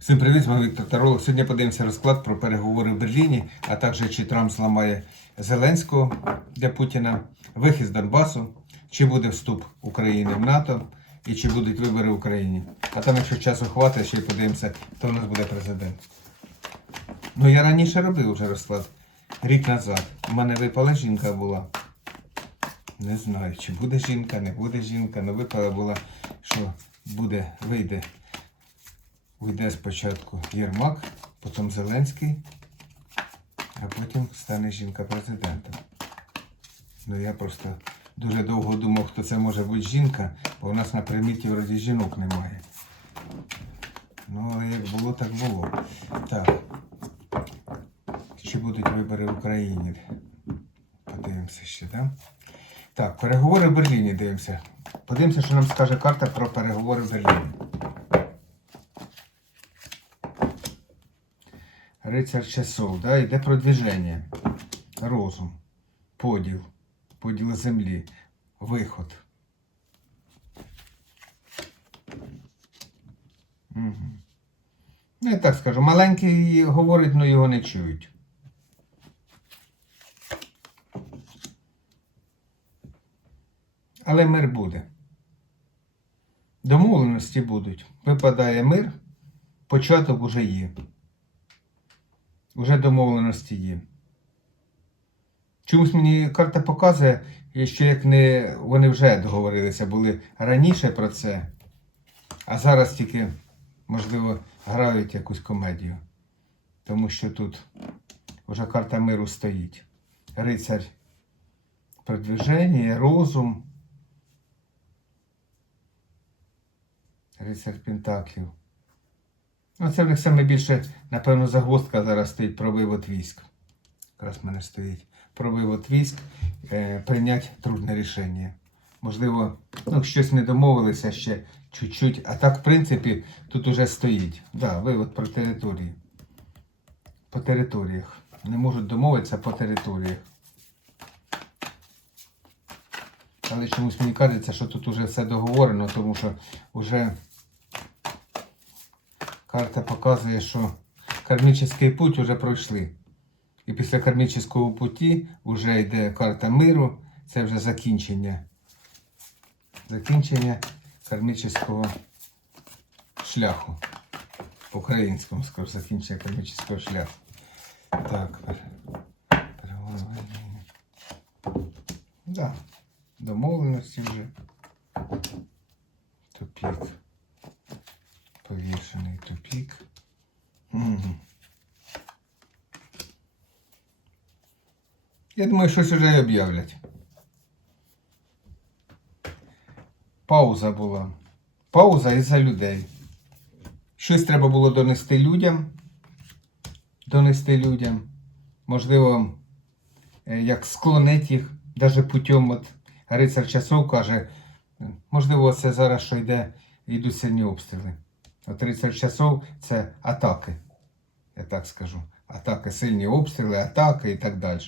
Всім привіт, з Віктор Таролог. Сьогодні подивимося розклад про переговори в Берліні, а також чи Трамп зламає Зеленського для Путіна, вихід з Донбасу, чи буде вступ України в НАТО і чи будуть вибори в Україні. А там, якщо часу хватить, ще й подивимося, хто у нас буде президент. Ну я раніше робив вже розклад. Рік назад. У мене випала жінка була. Не знаю, чи буде жінка, не буде жінка, але випала була, що буде, вийде Уйде спочатку Єрмак, потім Зеленський, а потім стане жінка президентом. Ну я просто дуже довго думав, хто це може бути жінка, бо у нас на приміті вроді жінок немає. Ну, але як було, так було. Так. Чи будуть вибори в Україні? Подивимося ще, так? Так, переговори в Берліні дивимося. Подивимося, що нам скаже карта про переговори в Берліні. Рицар часов, да, йде продвіження, розум, поділ, поділ землі, виход. Угу. Ну, я так скажу, маленький говорить, але його не чують. Але мир буде. Домовленості будуть. Випадає мир, початок уже є. Уже домовленості є. Чомусь мені карта показує, що як не вони вже договорилися, були раніше про це, а зараз тільки, можливо, грають якусь комедію. Тому що тут вже карта миру стоїть. Рицарь продвіження, розум. Рицарь Пентаклів. Ну, це в них саме більше, напевно, загвоздка зараз стоїть про вивод військ. Якраз в мене стоїть про вивод військ, е, прийняти трудне рішення. Можливо, ну, щось не домовилися ще чуть-чуть, а так, в принципі, тут уже стоїть. Да, вивод про території. По територіях. Не можуть домовитися по територіях. Але чомусь мені кажеться, що тут уже все договорено, тому що вже карта показує, що кармічний путь вже пройшли. І після кармічного путі вже йде карта миру, це вже закінчення. Закінчення кармічного шляху. По-українському скажу, закінчення кармічного шляху. Так, Да, домовленості вже. Тупік. Повішений тупік. Угу. Я думаю, щось вже об'являть. Пауза була. Пауза із-за людей. Щось треба було донести людям. Донести людям. Можливо, е, як склонити їх, навіть путем от Рицар часов каже, можливо, це зараз що йде, йдуть сильні обстріли. От 30 часов це атаки. Я так скажу. Атаки, сильні обстріли, атаки і так далі.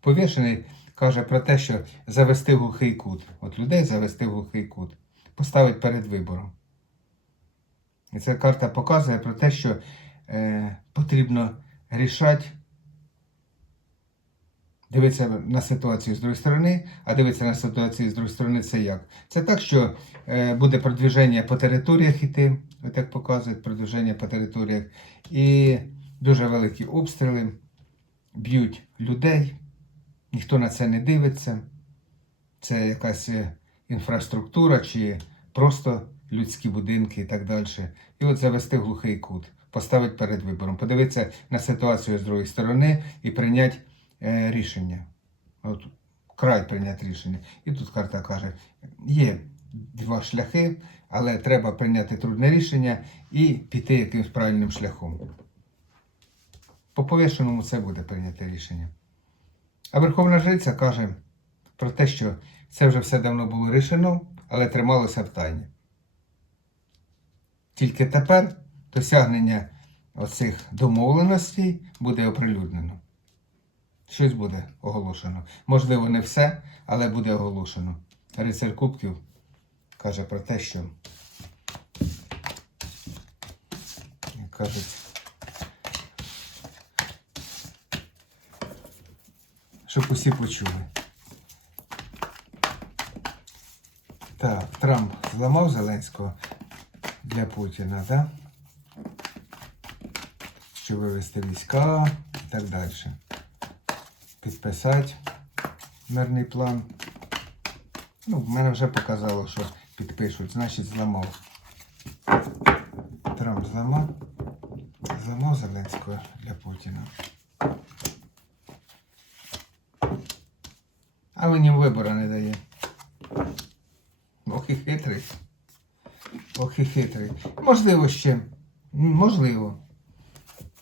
Повішений каже про те, що завести глухий кут. От людей завести глухий кут. Поставить перед вибором. І ця карта показує про те, що е, потрібно рішати, дивитися на ситуацію з другої сторони, а дивитися на ситуацію з другої сторони це як? Це так, що е, буде продвіження по територіях іти, як показують, продвіження по територіях, і дуже великі обстріли, б'ють людей, ніхто на це не дивиться. Це якась інфраструктура чи просто людські будинки і так далі. І от завести глухий кут, поставити перед вибором, подивитися на ситуацію з другої сторони і прийняти рішення. От, край прийняти рішення. І тут карта каже, є два шляхи, але треба прийняти трудне рішення і піти якимось правильним шляхом. По повішеному це буде прийняте рішення. А Верховна Жриця каже про те, що це вже все давно було рішено, але трималося в тайні. Тільки тепер досягнення оцих домовленостей буде оприлюднено. Щось буде оголошено. Можливо, не все, але буде оголошено. Рицар Кубків каже про те, що як кажуть. Щоб усі почули. Так, Трамп зламав Зеленського для Путіна. Да? Щоб вивести війська і так далі. Підписати мирний план. Ну, мене вже показало, що підпишуть, значить зламав. Трамп зламав. Зламав Зеленського для Путіна. А він вибору не дає. Ох і хитрий. Ох і хитрий. Можливо, ще. Можливо.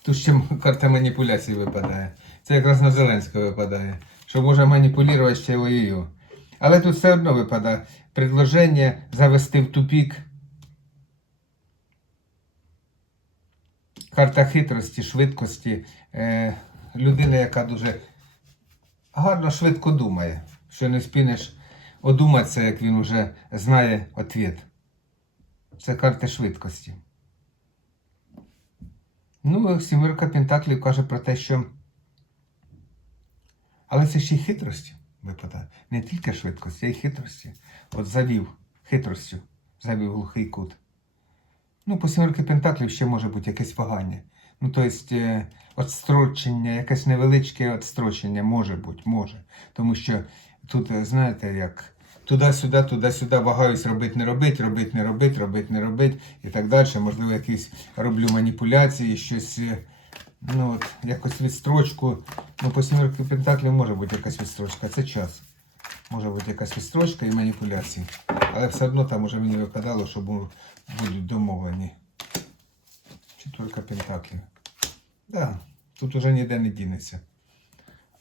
Тут ще карта маніпуляцій випадає. Це якраз на Зеленського випадає. Що може маніпулювати ще воєю. Але тут все одно випадає предложення завести в тупік. Карта хитрості, швидкості. Е, людина, яка дуже гарно швидко думає. Що не спінеш одуматися, як він вже знає відповідь. Це карта швидкості. Ну, сімерка Пентаклів каже про те, що. Але це ще й хитрості випадає. Не тільки швидкості, а й хитрості. От завів хитростю, завів глухий кут. Ну, по сімерки Пентаклів ще може бути якесь вагання. Ну, тобто, отстрочення, якесь невеличке отстрочення може бути, може. Тому що тут, е, знаєте, як туди-сюди, туди-сюди вагаюсь робити, не робити, робити, не робити, робити, не робити і так далі. Можливо, якісь роблю маніпуляції, щось, е, ну, от, якось відстрочку. Ну, по сімерки Пентаклів може бути якась відстрочка, це час. Може бути якась відстрочка і маніпуляції. Але все одно там уже мені випадало, що будуть домовлені. Четверка Пентаклів. Да, тут уже ніде не дінеться.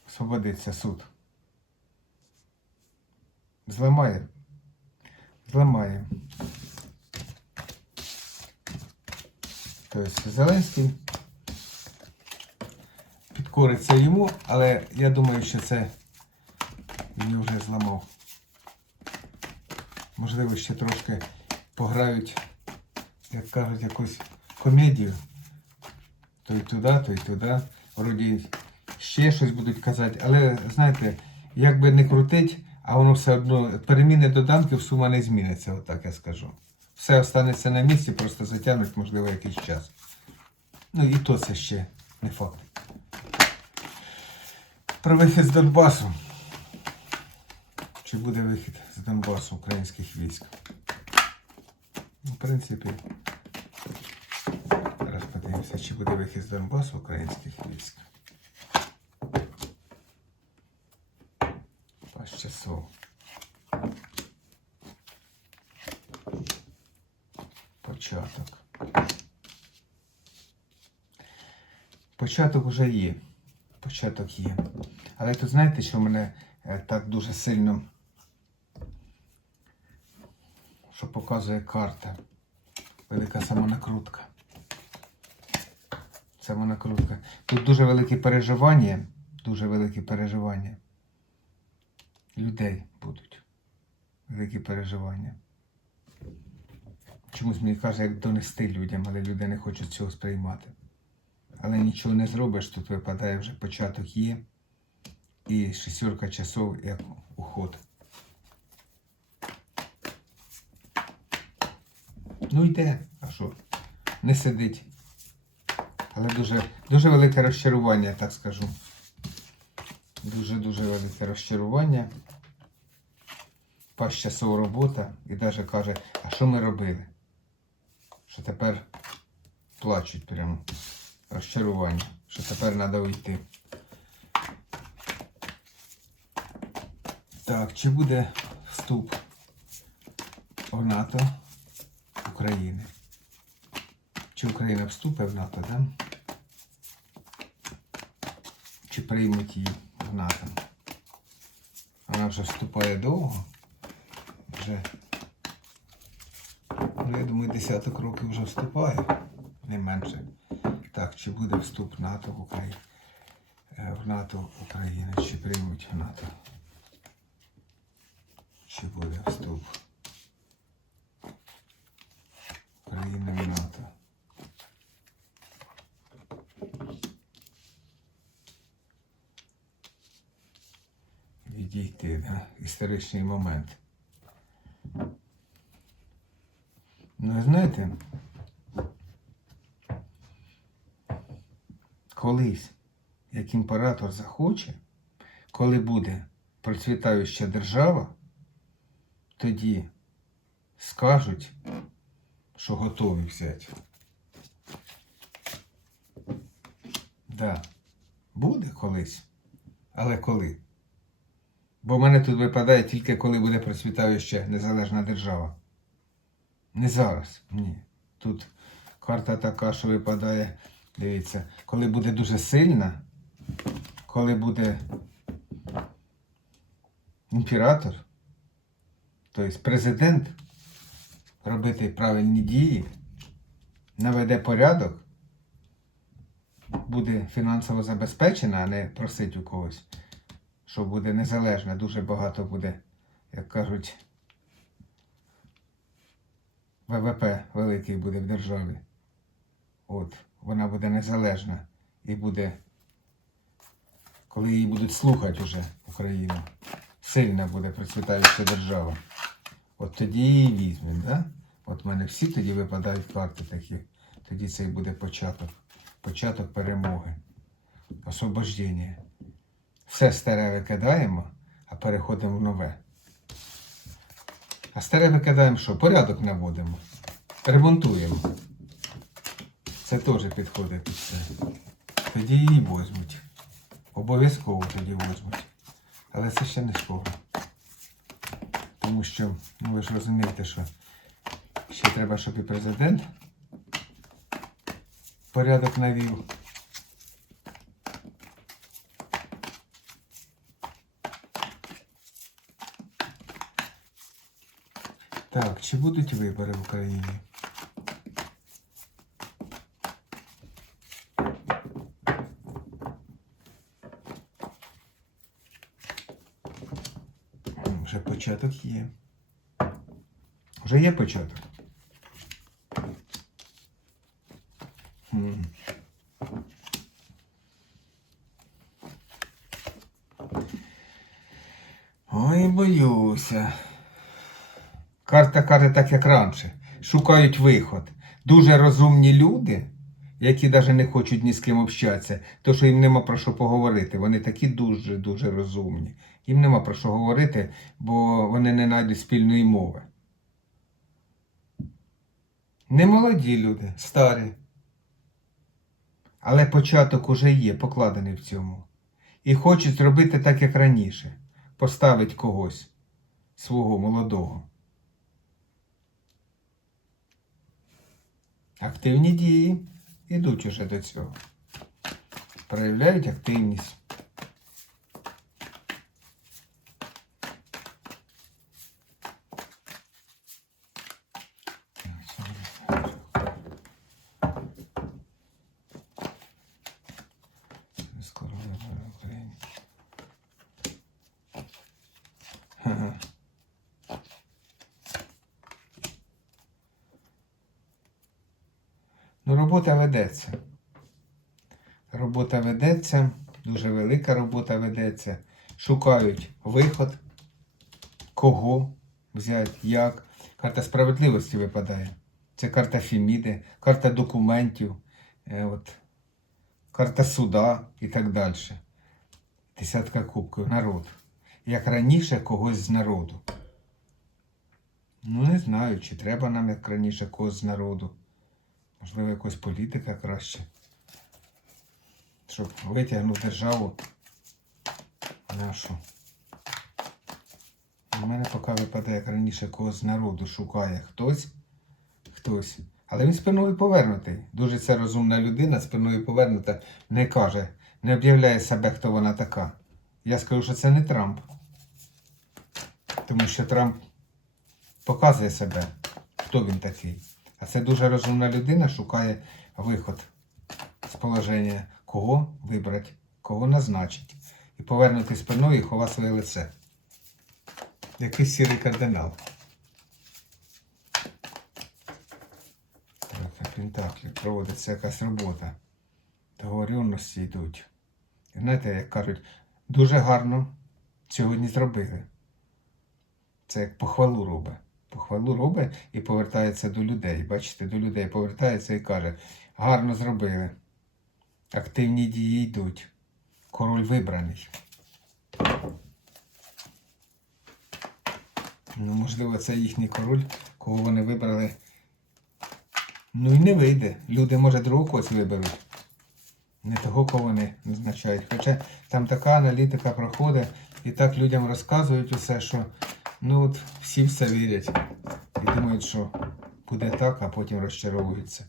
Освободиться суд. Зламає. Зламає. Тобто Зеленський підкориться йому, але я думаю, що це він вже зламав. Можливо, ще трошки пограють, як кажуть, якусь комедію. То й туди, то й туди. Вроді ще щось будуть казати. Але знаєте, як би не крутить, а воно все одно переміни доданків сума не зміниться, отак я скажу. Все останеться на місці, просто затягнуть, можливо, якийсь час. Ну і то це ще не факт. Про вихід з Донбасу. Чи буде вихід з Донбасу українських військ? Ну, в принципі, зараз подивимося, чи буде вихід з Донбасу українських військ. Пас часов. Початок. Початок уже є. Початок є. Але тут знаєте, що мене е, так дуже сильно що показує карта. Велика самонакрутка. Самонакрутка. Тут дуже великі переживання. Дуже великі переживання. Людей будуть. Великі переживання. Чомусь мені каже, як донести людям, але люди не хочуть цього сприймати. Але нічого не зробиш, тут випадає вже початок є. І шестерка часов як уход. Ну йде, а що? Не сидить. Але дуже, дуже велике розчарування, так скажу. Дуже-дуже велике розчарування. Пас часов робота і навіть каже, а що ми робили? Що тепер плачуть прямо. Розчарування, що тепер треба уйти. Так, чи буде вступ в НАТО України? Чи Україна вступить в НАТО, да? Чи приймуть її в НАТО? Вона вже вступає довго. Вже, ну, я думаю, десяток років вже вступає, не менше. Так, чи буде вступ НАТО в Україну? Е, в НАТО України, чи приймуть в НАТО? Чи буде вступ? України в НАТО. Відійти, да? історичний момент. Ну, знаєте. Колись, як імператор захоче, коли буде процвітаюча держава, тоді скажуть, що готові взяти. Да, буде колись. Але коли? Бо в мене тут випадає тільки коли буде процвітаюча незалежна держава. Не зараз, ні. Тут карта така, що випадає, дивіться, коли буде дуже сильна, коли буде імператор, тобто президент робити правильні дії, наведе порядок, буде фінансово забезпечена, а не просить у когось, що буде незалежна, дуже багато буде, як кажуть, ВВП великий буде в державі. От, вона буде незалежна і буде, коли її будуть слухати вже Україну, сильна буде процвітаюча держава. От тоді її візьмемо, да? От в мене всі тоді випадають карти такі. Тоді це і буде початок. Початок перемоги. Освобождення. Все старе викидаємо, а переходимо в нове. А старе викидаємо що? Порядок наводимо. Ремонтуємо. Це теж підходить під це. Тоді її возьмуть. Обов'язково тоді возьмуть. Але це ще не скоро. Тому що, ну ви ж розумієте, що ще треба, щоб і президент порядок навів. Так, чи будуть вибори в Україні? М, Вже початок є. Вже є початок. Ой, боюся. Карта каже так, як раніше. Шукають виход. Дуже розумні люди, які навіть не хочуть ні з ким общатися, то що їм нема про що поговорити. Вони такі дуже-дуже розумні. Їм нема про що говорити, бо вони не знайдуть спільної мови. Не молоді люди, старі. Але початок уже є, покладений в цьому. І хочуть зробити так, як раніше. Поставить когось свого молодого. Активні дії йдуть уже до цього. Проявляють активність. Скоро вибори в Україні. Ага. Ну, робота ведеться. Робота ведеться, дуже велика робота ведеться. Шукають виход, кого взяти, як. Карта справедливості випадає. Це карта Феміди, карта документів, е, от, карта суда і так далі. Десятка кубків, народ. Як раніше когось з народу. Ну, не знаю, чи треба нам як раніше когось з народу. Можливо, якось політика краще. Щоб витягнути державу нашу. У мене поки випадає, як раніше когось з народу шукає хтось, хтось. Але він спиною повернутий. Дуже це розумна людина, спиною повернута, не каже, не об'являє себе, хто вона така. Я скажу, що це не Трамп. Тому що Трамп показує себе, хто він такий. А це дуже розумна людина шукає виход з положення, кого вибрати, кого назначити. І повернути спиною і ховати своє лице. Якийсь сірий кардинал. Так, Пентаклі проводиться якась робота. Договоренності йдуть. Знаєте, як кажуть, дуже гарно сьогодні зробили. Це як похвалу робить. Похвалу робить і повертається до людей. Бачите, до людей повертається і каже: гарно зробили. Активні дії йдуть. Король вибраний. Ну, можливо, це їхній король, кого вони вибрали. Ну і не вийде. Люди, може, другого когось виберуть. Не того, кого вони назначають. Хоча там така аналітика проходить, і так людям розказують усе, що ну от всі все вірять. І думають, що буде так, а потім розчаровуються.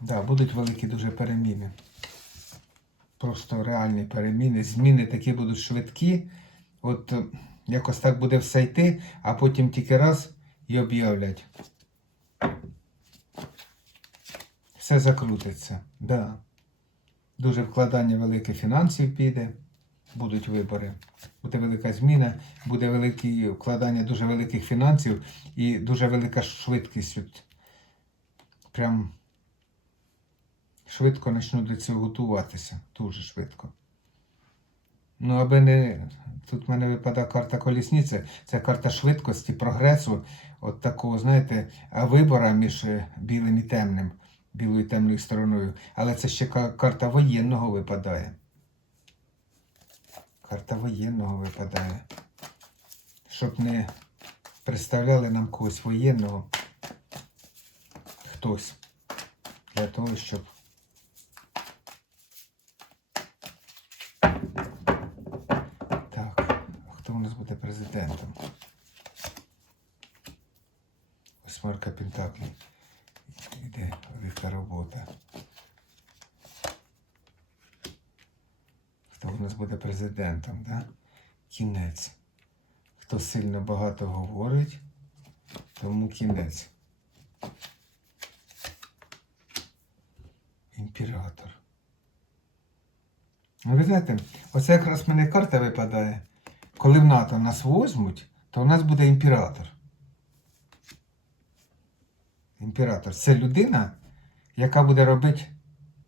Да, будуть великі дуже переміни. Просто реальні переміни. Зміни такі будуть швидкі. От е, якось так буде все йти, а потім тільки раз і об'являть. Все закрутиться. Да. Дуже вкладання велике фінансів піде, будуть вибори. Буде велика зміна, буде велике вкладання дуже великих фінансів і дуже велика швидкість. От Прям швидко почнуть до цього готуватися. Дуже швидко. Ну, аби не. Тут в мене випадає карта колісниці, це карта швидкості, прогресу, от такого, знаєте, вибора між е, білим і темним, білою і темною стороною. Але це ще карта воєнного випадає. Карта воєнного випадає. Щоб не представляли нам когось воєнного. Хтось. Для того, щоб. Так, а хто у нас буде президентом? Восьмерка Пентаклей. Іде велика робота. Хто у нас буде президентом, да? Кінець. Хто сильно багато говорить, тому кінець. Імператор. Ну, ви знаєте, оце якраз в мене карта випадає. Коли в НАТО нас возьмуть, то в нас буде імператор. Імператор це людина, яка буде робити,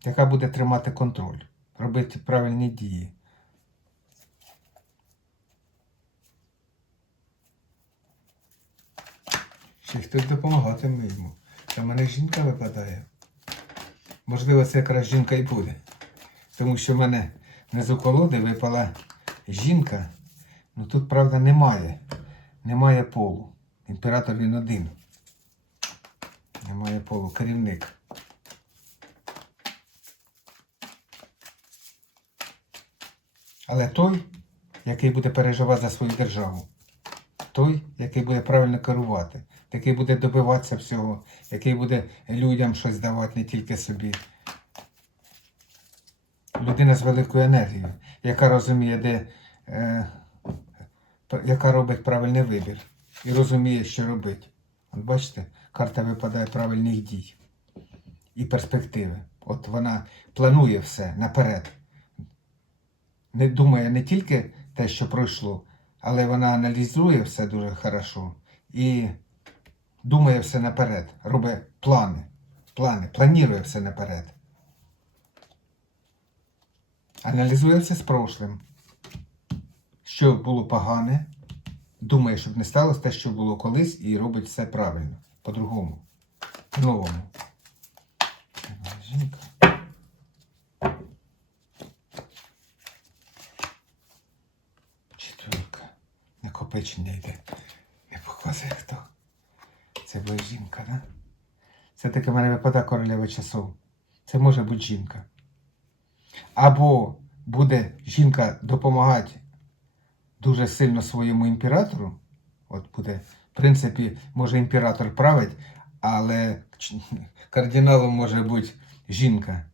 яка буде тримати контроль, робити правильні дії. Чи хтось допомагатиме йому. Та в мене жінка випадає. Можливо, це якраз жінка і буде. Тому що в мене внизу колоди випала жінка. Ну тут, правда, немає. Немає полу. Імператор він один. Немає полу. Керівник. Але той, який буде переживати за свою державу. Той, який буде правильно керувати, який буде добиватися всього, який буде людям щось давати, не тільки собі людина з великою енергією, яка розуміє, де, е, яка робить правильний вибір і розуміє, що робить. От бачите, карта випадає правильних дій і перспективи. От вона планує все наперед. Не думає не тільки те, що пройшло, але вона аналізує все дуже хорошо і думає все наперед, робить плани, плани, планує все наперед. Аналізує все з прошлим. Що було погане, думає, щоб не сталося те, що було колись, і робить все правильно, по-другому, по-новому. Четверка. Накопичення йде. Не показує хто. Це була жінка, да? Це таке в мене випадає королева часов. Це може бути жінка. Або буде жінка допомагати дуже сильно своєму імператору. От буде, в принципі, може імператор править, але кардиналом може бути жінка.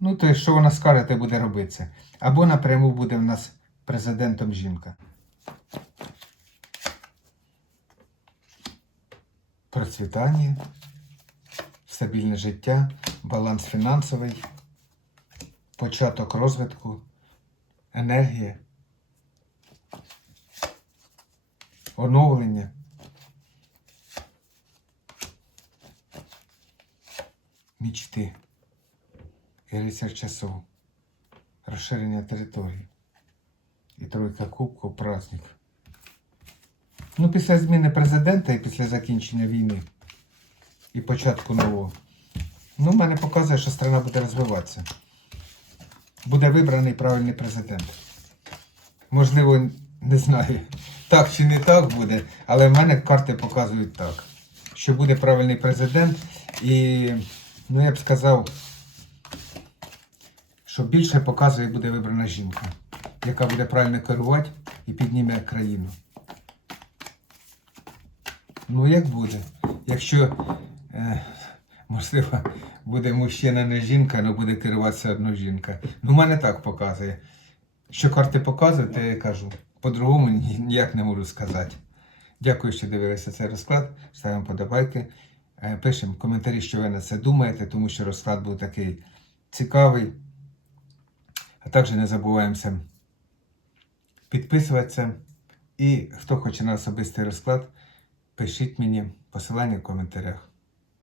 Ну, то що вона скаже, те буде робитися. Або напряму буде в нас президентом жінка. Процвітання, стабільне життя, баланс фінансовий, початок розвитку, енергія, оновлення. Мічти і рицар часов. розширення території. І тройка кубків праздник. Ну, після зміни президента і після закінчення війни і початку нового. Ну, в мене показує, що страна буде розвиватися. Буде вибраний правильний президент. Можливо, не знаю, так чи не так буде, але в мене карти показують так. Що буде правильний президент, і, ну я б сказав, що більше показує буде вибрана жінка, яка буде правильно керувати і підніме країну. Ну, як буде? Якщо, е, можливо, буде мужчина, не жінка, але буде керуватися одна жінка. Ну, в мене так показує. Що карти показують, то я кажу. По-другому ніяк не можу сказати. Дякую, що дивилися цей розклад. Ставимо подобайки. Е, Пишемо коментарі, що ви на це думаєте, тому що розклад був такий цікавий. А також не забуваємося підписуватися. І хто хоче на особистий розклад, пишіть мені посилання в коментарях.